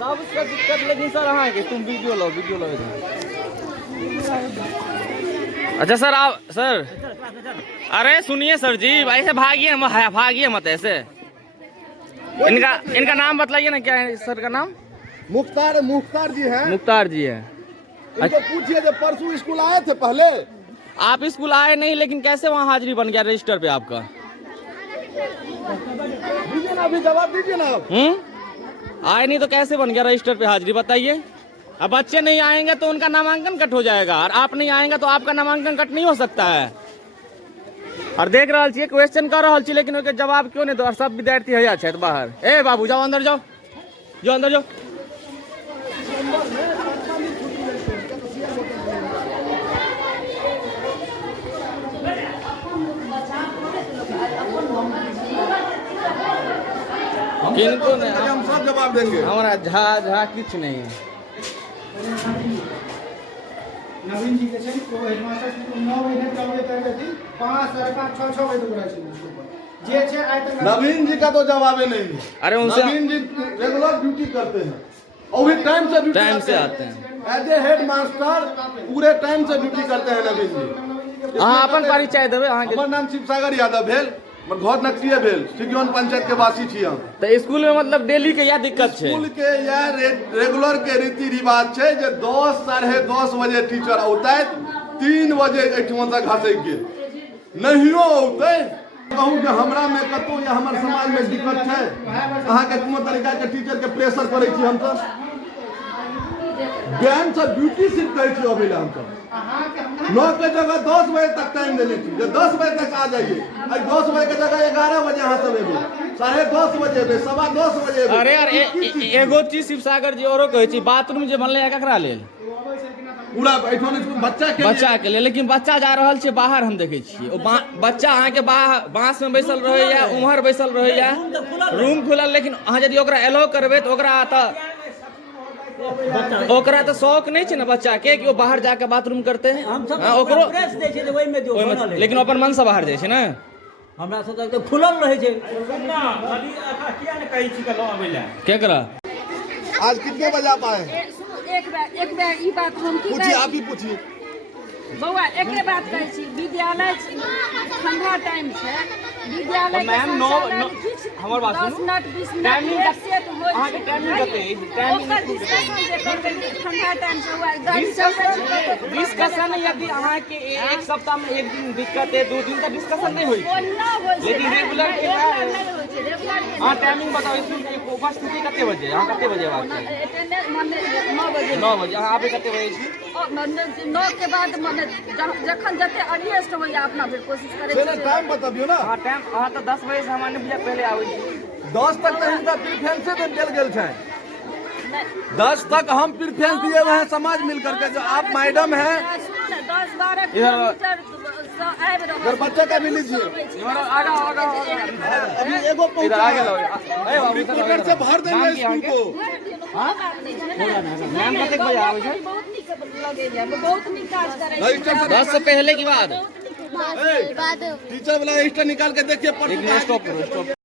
सबसे दिक्कत लेकिन सर हाँ कि तुम वीडियो लो इधर। अच्छा सर आप सर, अरे सुनिए सर जी, ऐसे भागिए मत ऐसे। इनका नाम बतलाइए ना, क्या है सर का नाम? मुख्तार जी हैं। मुख्तार जी है। इनको पूछिए जब परसों स्कूल आए थे पहले। आप स्कूल आए नहीं, लेकिन कैसे वहाँ हाजिरी बन गया रजिस्टर पे आपका? दीजिए ना, अभी जवाब दीजिए ना। आए नहीं तो कैसे बन गया रजिस्टर पे हाजिरी, बताइए। अब बच्चे नहीं आएंगे तो उनका नामांकन कट हो जाएगा, और आप नहीं आएंगे तो आपका नामांकन कट नहीं हो सकता है। और देख रहा छे क्वेश्चन कर रहा छे, लेकिन ओके जवाब क्यों नहीं दो? सब विद्यार्थी है छे बाहर। ए बाबू जाओ अंदर, जाओ अंदर जाओ। किनको नहीं, हम सब जवाब देंगे। हमारा झा कुछ नहीं। नवीन जी के को हेडमास्टर 9 महीने 9 बजे तक थी, 5 6 बजे तक रहे जे छे आए तक। नवीन जी का तो जवाब ही नहीं है। अरे उनसे नवीन जी रेगुलर ड्यूटी करते हैं और भी टाइम से आते हैं। एज ए हेड मास्टर पूरे टाइम से ड्यूटी करते हैं नवीन जी। हाँ अपन परिचय देवे। हमर नाम शिवसागर यादव भेल, घर नक्सिए भेल, सिकियोन पंचायत के वासी छी हम। तो स्कूल में मतलब डेली के या दिक्कत छे? स्कूल के या रेगुलर के रीति रिवाज छे जे 10 साढ़े 10 बजे टीचर औते, 3 बजे एठमा तक घसै के नहियो औते। कहूँ कि हमरा में कतो या हमर समाज में दिक्कत है, अहाँ के कोनो तरीका के टीचर के प्रेशर करे छी हम सब। ज्ञान से ड्यूटी सिर्फ करे छी अभी हम सब। 9 के जगह 10 बजे तक टाइम देने छी, 10 बजे तक आ जाइए। 10 बजे के जगह 11 बजे यहाँ सब एबे, 10:30 बजे एबे, 10:15 बजे एबे। अरे यार एगो चीज शिवसागर जी औरो कहै छी, बाथरूम जे बनले है ककरा लेल? पूरा बैठल बच्चा के लेल। लेकिन बच्चा जा रहल छै बाहर, हम देखे छियै ओ बच्चा अहाँ के बांस में बैसल रहे या उम्हर बैसल रहे या रूम खुलल, लेकिन अहाँ यदि ओकरा एलो करबे तो ओकरा तो शौक नहीं छै ना बच्चा के कि वो बाहर जाके बाथरूम करते हैं। ओकरो लेकिन अपन मन से बाहर जाय छै ना। हमरा सब तक खुलल रहे छै। केकरा आज कितने बजे आप आए? एक बार ई बात हम की पूछिए, आप ही पूछिए। बौआ एके बात कहै छी, विद्यालय ठंडा टाइम छै, विद्यालय मैम हमर बात सुनू, 10 मिनट 20 मिनट टाइमिंग एक सेट हो अहाँ के टाइमिंग कते? ओकर डिस्कशन जे करबै ठंडा टाइम से हुआ डिस्कशन यदि अहाँ के एक सप्ताह में एक दिन दिक्कत है, 2 दिन का डिस्कशन नहीं होई, लेकिन रेगुलर के हां टाइमिंग बताओ। इसमें उपस्थिति कते बजे, अहाँ कते बजे बात करें? 9 बजे अहाँ आबे कते बजे छी? 9 के बाद मने जखन जते अर्लीस्ट होइया अपना फिर कोशिश करै छी। टाइम बताबियो ना। हां टाइम अहाँ तो 10 बजे सामान्य बजे पहले आबै छी। 10 तक तो इनका प्रेफरेंस देल गेल छै। 10 तक हम प्रेफरेंस दिए हुए हैं समाज मिल करके। जो आप मैडम हैं 10-12 किलोमीटर आबि रहल अगर बच्चा का भी लीजिए। आगा अभी एगो इधर आगे लो। रिपोर्टर से भर देंगे स्कूल को। मैम कते बजे आबै छै? बहुत नीक लगैया, बहुत नीक काज करै छै। 10 से पहले की बात? टीचर वाला रजिस्टर निकाल के देखिए। स्टॉप करो, स्टॉप।